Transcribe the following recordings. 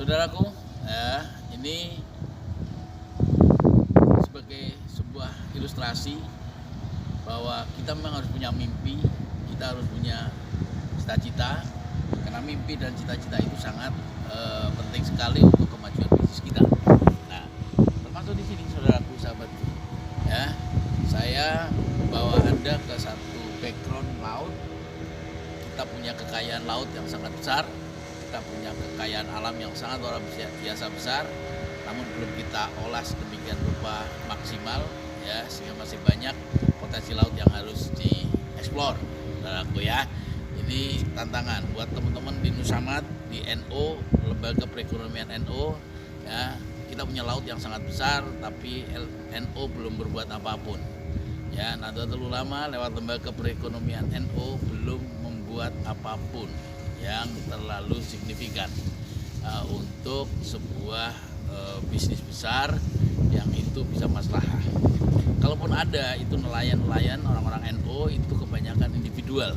Saudaraku, ini sebagai sebuah ilustrasi bahwa kita memang harus punya mimpi, kita harus punya cita-cita, karena mimpi dan cita-cita itu sangat penting sekali untuk kemajuan bisnis kita. Nah, termasuk di sini saudaraku, sahabatku, ya, saya bawa Anda ke satu background laut. Kita punya kekayaan laut yang sangat besar, kita punya kekayaan alam yang sangat luar biasa besar, namun belum kita olah sedemikian rupa maksimal, ya, sehingga masih banyak potensi laut yang harus dieksplor, saudaraku, ya. Ini tantangan buat teman-teman di Nusamat, di NO, Lembaga Perekonomian NO, ya. Kita punya laut yang sangat besar, tapi NO belum berbuat apapun. Ya, Nahdlatul Ulama lewat Lembaga Perekonomian NO belum membuat apapun yang terlalu signifikan untuk sebuah bisnis besar yang itu bisa maslahah. Kalaupun ada, itu nelayan-nelayan orang-orang NO itu kebanyakan individual,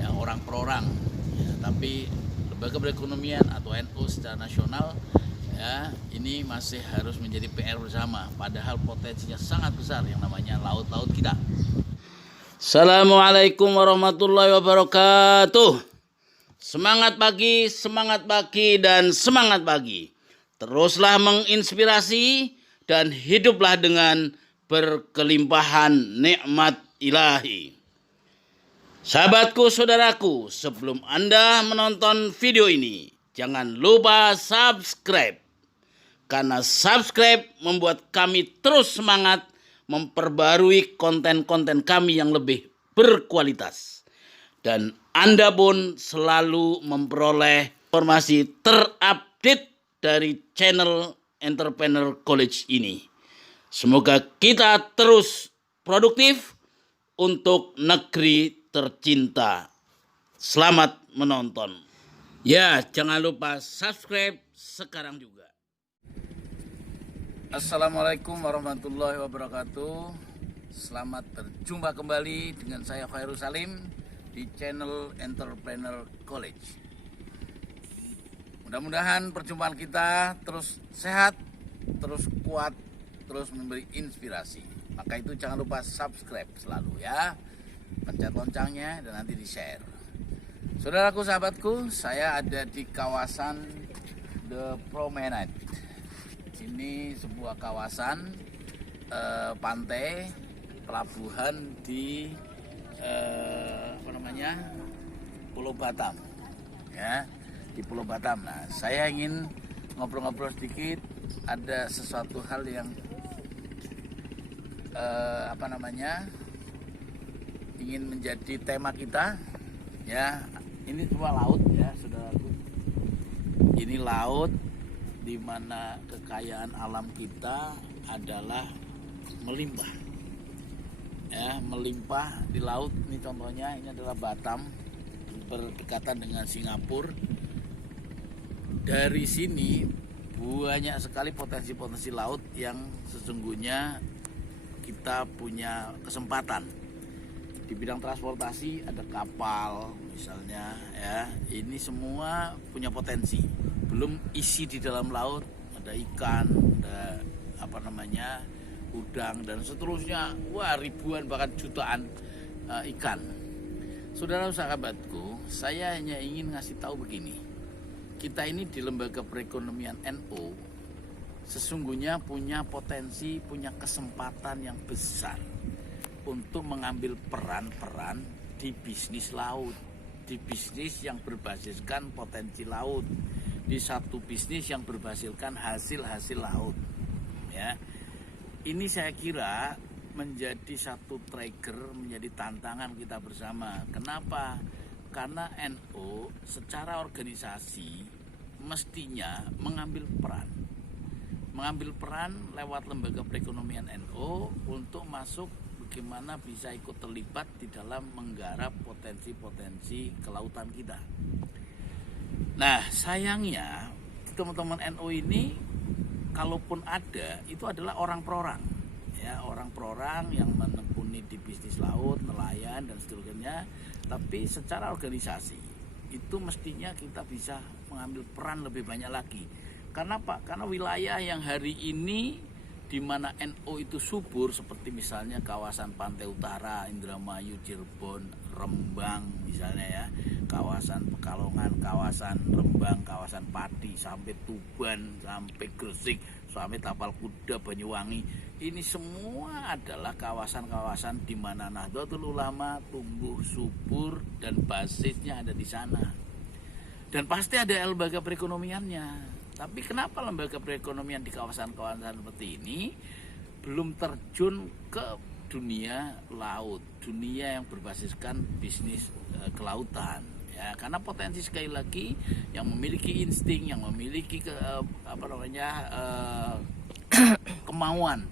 ya, orang per orang, ya. Tapi Lembaga Perekonomian atau NO secara nasional, ya, ini masih harus menjadi PR bersama, padahal potensinya sangat besar yang namanya laut-laut kita. Assalamualaikum warahmatullahi wabarakatuh. Semangat pagi, dan semangat pagi. Teruslah menginspirasi dan hiduplah dengan berkelimpahan nikmat ilahi. Sahabatku, saudaraku, sebelum Anda menonton video ini, jangan lupa subscribe. Karena subscribe membuat kami terus semangat memperbarui konten-konten kami yang lebih berkualitas. Dan Anda pun selalu memperoleh informasi terupdate dari channel Entrepreneur College ini. Semoga kita terus produktif untuk negeri tercinta. Selamat menonton. Ya, jangan lupa subscribe sekarang juga. Assalamualaikum warahmatullahi wabarakatuh. Selamat berjumpa kembali dengan saya Khairul Salim di channel Entrepreneur College. Mudah-mudahan perjumpaan kita terus sehat, terus kuat, terus memberi inspirasi. Maka itu jangan lupa subscribe selalu, ya. Pencet loncengnya dan nanti di-share. Saudaraku, sahabatku, saya ada di kawasan The Promenade. Ini sebuah kawasan pantai pelabuhan di Pulau Batam, ya, di Pulau Batam. Nah, saya ingin ngobrol-ngobrol sedikit. Ada sesuatu hal yang ingin menjadi tema kita, ya. Ini sebuah laut, ya, saudaraku. Ini laut di mana kekayaan alam kita adalah melimpah, ya, melimpah di laut. Ini contohnya, ini adalah Batam, berdekatan dengan Singapura. Dari sini banyak sekali potensi-potensi laut yang sesungguhnya kita punya kesempatan. Di bidang transportasi ada kapal misalnya, ya, ini semua punya potensi. Belum isi di dalam laut, ada ikan, ada udang dan seterusnya. Wah, ribuan bahkan jutaan ikan. Saudara sahabatku, saya hanya ingin ngasih tahu begini. Kita ini di Lembaga Perekonomian NO sesungguhnya punya potensi, punya kesempatan yang besar untuk mengambil peran-peran di bisnis laut, di bisnis yang berbasiskan potensi laut, di satu bisnis yang berbasiskan hasil-hasil laut, ya. Ini saya kira menjadi satu trigger, menjadi tantangan kita bersama. Kenapa? Karena NO secara organisasi mestinya mengambil peran lewat Lembaga Perekonomian NO untuk masuk bagaimana bisa ikut terlibat di dalam menggarap potensi-potensi kelautan kita. Nah, sayangnya teman-teman NO ini kalaupun ada, itu adalah orang per orang, ya, orang per orang yang menekuni di bisnis laut, nelayan dan seterusnya. Tapi secara organisasi itu mestinya kita bisa mengambil peran lebih banyak lagi Karena apa? Karena wilayah yang hari ini di mana NU itu subur, seperti misalnya kawasan Pantai Utara, Indramayu, Cirebon, Rembang misalnya ya, kawasan Pekalongan, kawasan Rembang, kawasan Pati, sampai Tuban, sampai Gresik, sampai Tapal Kuda, Banyuwangi. Ini semua adalah kawasan-kawasan di mana Nahdlatul Ulama tumbuh subur dan basisnya ada di sana. Dan pasti ada lembaga perekonomiannya. Tapi kenapa lembaga perekonomian di kawasan-kawasan seperti ini belum terjun ke dunia laut, dunia yang berbasiskan bisnis kelautan? Ya, karena potensi sekali lagi yang memiliki insting, yang memiliki kemauan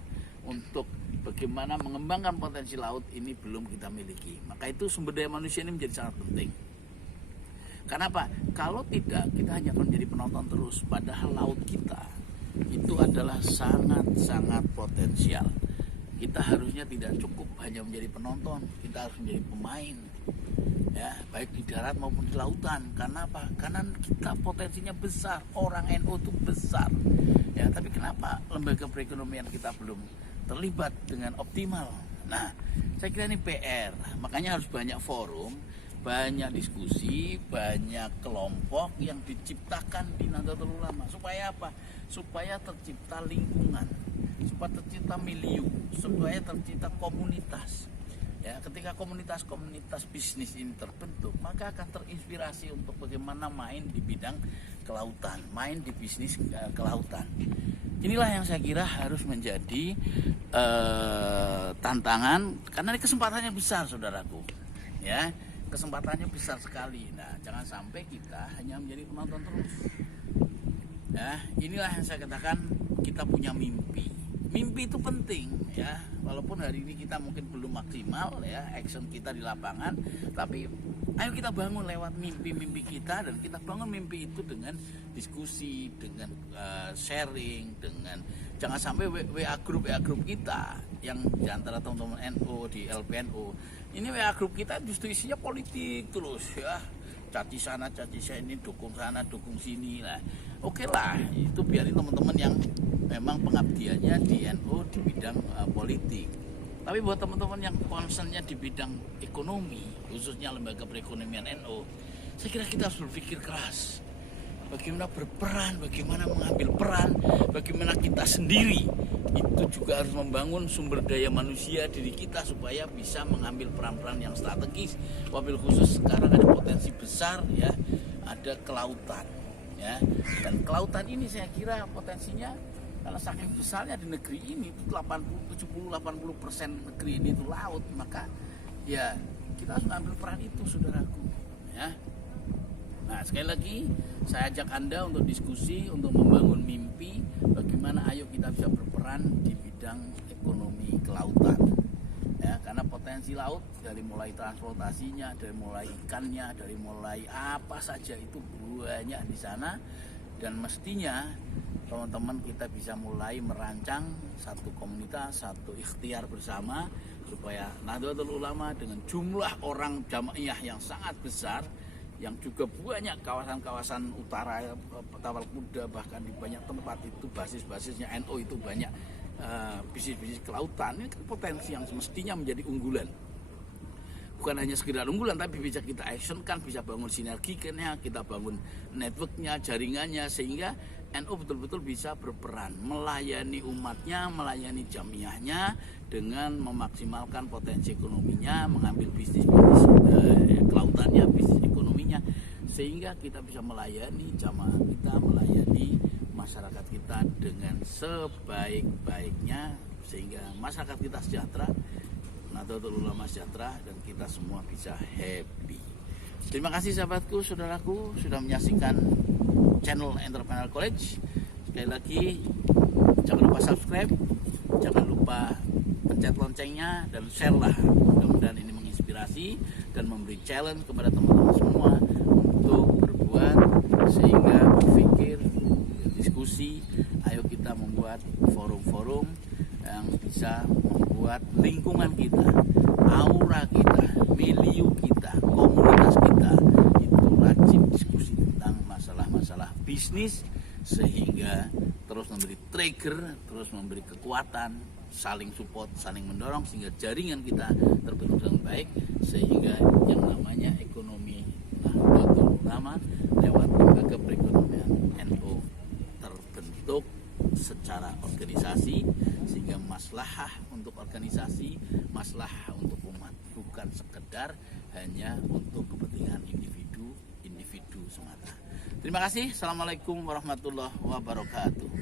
untuk bagaimana mengembangkan potensi laut ini belum kita miliki. Maka itu sumber daya manusia ini menjadi sangat penting. Kenapa? Kalau tidak, kita hanya akan menjadi penonton terus. Padahal laut kita itu adalah sangat-sangat potensial. Kita harusnya tidak cukup hanya menjadi penonton, kita harus menjadi pemain. Ya, baik di darat maupun di lautan. Karena apa? Karena kita potensinya besar, orang NU itu besar. Ya, tapi kenapa lembaga perekonomian kita belum terlibat dengan optimal? Nah, saya kira ini PR. Makanya harus banyak forum, banyak diskusi, banyak kelompok yang diciptakan di Nahdlatul Ulama. Supaya apa? Supaya tercipta lingkungan, supaya tercipta milieu, supaya tercipta komunitas. Ya, ketika komunitas-komunitas bisnis ini terbentuk, maka akan terinspirasi untuk bagaimana main di bidang kelautan, main di bisnis kelautan. Inilah yang saya kira harus menjadi tantangan, karena ini kesempatannya besar, saudaraku. Ya, kesempatannya besar sekali. Nah, jangan sampai kita hanya menjadi penonton terus. Ya, inilah yang saya katakan, kita punya mimpi. Mimpi itu penting ya. Walaupun hari ini kita mungkin belum maksimal ya action kita di lapangan, tapi ayo kita bangun lewat mimpi-mimpi kita, dan kita bangun mimpi itu dengan diskusi, dengan sharing, dengan jangan sampai WA grup kita yang diantara teman-teman NU di LPNU. Ini WA grup kita justru isinya politik terus ya. Caci sana, caci sini, dukung sana, dukung sini lah. Oke lah, itu biarin teman-teman yang memang pengabdiannya di NU di bidang politik. Tapi buat teman-teman yang concernnya di bidang ekonomi, khususnya lembaga perekonomian NU, saya kira kita harus berpikir keras. Bagaimana berperan, bagaimana mengambil peran, bagaimana kita sendiri itu juga harus membangun sumber daya manusia diri kita supaya bisa mengambil peran-peran yang strategis. Wabil khusus sekarang ada potensi besar ya, ada kelautan ya. Dan kelautan ini saya kira potensinya, karena saking besarnya di negeri ini 70-80% negeri ini itu laut, maka ya kita harus mengambil peran itu, saudaraku ya. Nah, sekali lagi saya ajak Anda untuk diskusi, untuk membangun mimpi bagaimana ayo kita bisa berperan di bidang ekonomi kelautan. Ya, karena potensi laut dari mulai transportasinya, dari mulai ikannya, dari mulai apa saja itu banyak di sana, dan mestinya teman-teman kita bisa mulai merancang satu komunitas, satu ikhtiar bersama supaya Nahdlatul Ulama dengan jumlah orang jamaah yang sangat besar, yang juga banyak kawasan-kawasan utara, Tapal Kuda, bahkan di banyak tempat itu basis-basisnya NU itu banyak bisnis-bisnis kelautan. Ini kan potensi yang semestinya menjadi unggulan. Bukan hanya sekedar unggulan, tapi bisa kita actionkan, bisa bangun sinerginya, kita bangun networknya, jaringannya, sehingga NU betul-betul bisa berperan melayani umatnya, melayani jamiahnya dengan memaksimalkan potensi ekonominya, mengambil bisnis kelautannya, bisnis ekonominya, sehingga kita bisa melayani jamaah kita, melayani masyarakat kita dengan sebaik-baiknya, sehingga masyarakat kita sejahtera, Nahdlatul Ulama sejahtera, dan kita semua bisa happy. Terima kasih sahabatku, saudaraku, sudah menyaksikan channel Entrepreneur College. Sekali lagi, jangan lupa subscribe, jangan lupa pencet loncengnya, dan share lah. Mudah-mudahan ini menginspirasi dan memberi challenge kepada teman-teman semua untuk berbuat, sehingga berpikir, diskusi. Ayo kita membuat forum-forum yang bisa membuat lingkungan kita, aura kita, milieu kita, komunitas kita itu rajin diskusi tentang masalah-masalah bisnis, sehingga terus memberi trigger, terus memberi kekuatan, saling support, saling mendorong sehingga jaringan kita terbentuk dengan baik, sehingga yang namanya ekonomi Nahdlatul Ulama lewat lembaga perekonomian NU terbentuk secara organisasi, sehingga maslahah untuk organisasi, maslahah untuk umat, bukan sekedar hanya untuk kepentingan individu semata. Terima kasih. Assalamualaikum warahmatullahi wabarakatuh.